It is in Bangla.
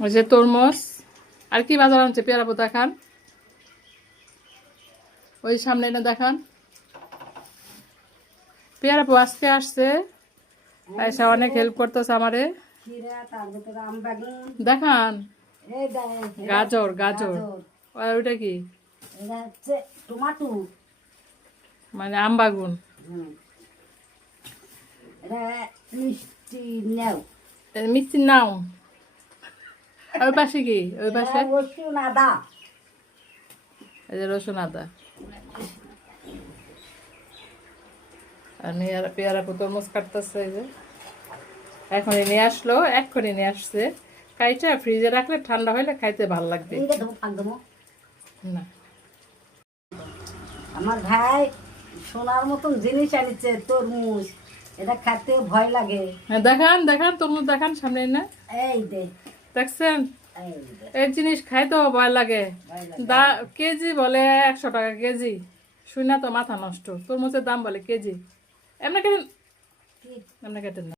ওই যে তরমুজ। আর কি বাজার আনছে পেয়ারাপু দেখান, ওই সামনে এনে দেখান। পেয়ারাপু আজকে আসছে, এসে অনেক হেল্প করতেছে আমারে। দেখান গাজর, গাজর আর ওইটা কি টমেটো, মানে আমবাগুন। মিষ্টি নেও, মিষ্টি নাও। ওই পাশে কি, ওই পাশে রসুন আদা, এই যে রসুন আদা। আর পেয়ারাপু তরমুজ কাটতেছে, এই যে এখনই নিয়ে আসলো, এক্ষুনি নিয়ে আসছে। কাইটা ফ্রিজে রাখলে ঠান্ডা হইলে খাইতে ভালো লাগবে না। আমার ভাই সোনার মতন জিনিস আনিছে তরমুজ, এটা খেতে ভয় লাগে। হ্যাঁ দেখান, দেখান তরমুজ দেখান সামনে না। এই দে, দেখছেন, এই দে, এই জিনিস খাইতেও ভয় লাগে। ভয় লাগে। কেজি বলে 100 টাকা কেজি, শুই না তো মাথা নষ্ট। তরমুজের দাম বলে কেজি। এমনি কেটেন, কি এমনি কেটেন না।